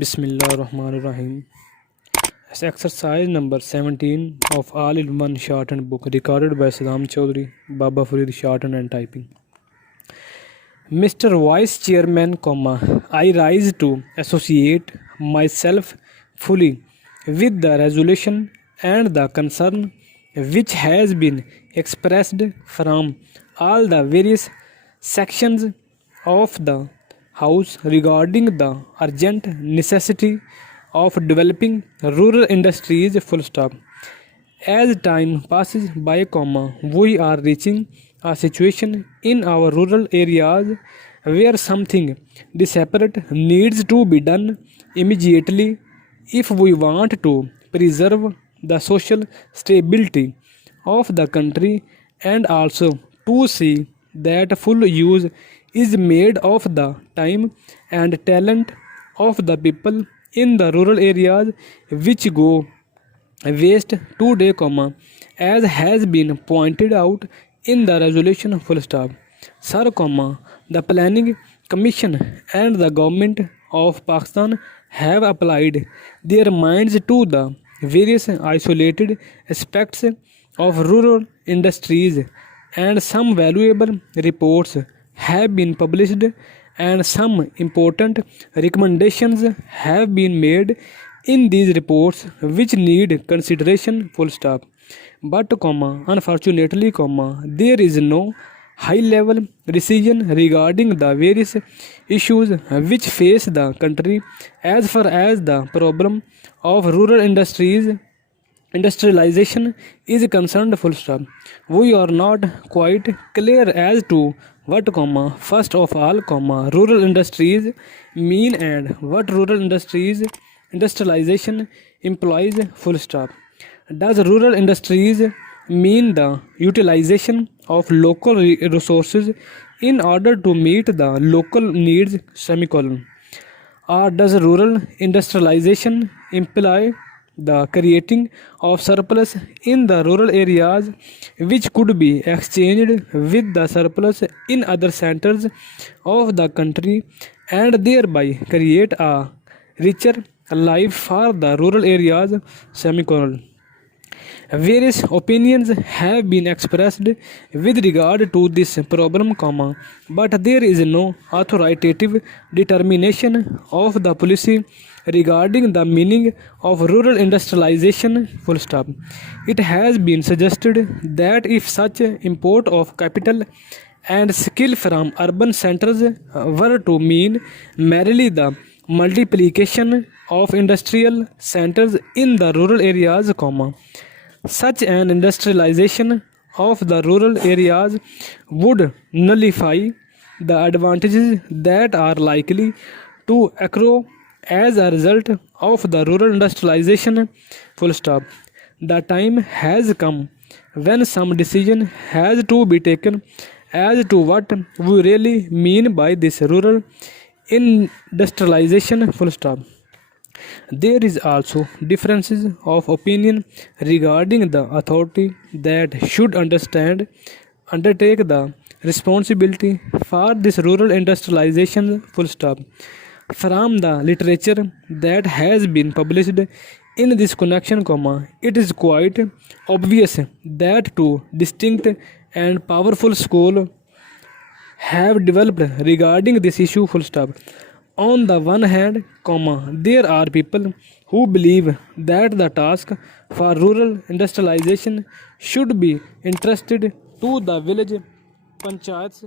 Bismillahirrahmanirrahim. It's exercise number 17 of All in One Shorthand book recorded by Saddam Chaudhary, Baba Farid Shorthand and Typing. Mr. Vice Chairman, I rise to associate myself fully with the resolution and the concern which has been expressed from all the various sections of the House regarding the urgent necessity of developing rural industries. As time passes by, we are reaching a situation in our rural areas where something desperate needs to be done immediately if we want to preserve the social stability of the country and also to see that full use is made of the time and talent of the people in the rural areas which go waste today, as has been pointed out in the resolution. Sir, the Planning Commission and the Government of Pakistan have applied their minds to the various isolated aspects of rural industries, and some valuable reports have been published and some important recommendations have been made in these reports which need consideration. But, unfortunately, there is no high level decision regarding the various issues which face the country as far as the problem of rural industrialization is concerned. We are not quite clear as to what, first of all, rural industries mean and what rural industrialization implies. Does rural industries mean the utilization of local resources in order to meet the local needs, or does rural industrialization imply the creating of surplus in the rural areas which could be exchanged with the surplus in other centers of the country and thereby create a richer life for the rural areas? Various opinions have been expressed with regard to this problem, but there is no authoritative determination of the policy regarding the meaning of rural industrialization. It has been suggested that if such import of capital and skill from urban centers were to mean merely the multiplication of industrial centers in the rural areas, such an industrialization of the rural areas would nullify the advantages that are likely to accrue as a result of the rural industrialization. The time has come when some decision has to be taken as to what we really mean by this rural industrialization. There is also differences of opinion regarding the authority that should undertake the responsibility for this rural industrialization. From the literature that has been published in this connection, it is quite obvious that two distinct and powerful schools have developed regarding this issue. On the one hand, there are people who believe that the task for rural industrialization should be entrusted to the village panchayats.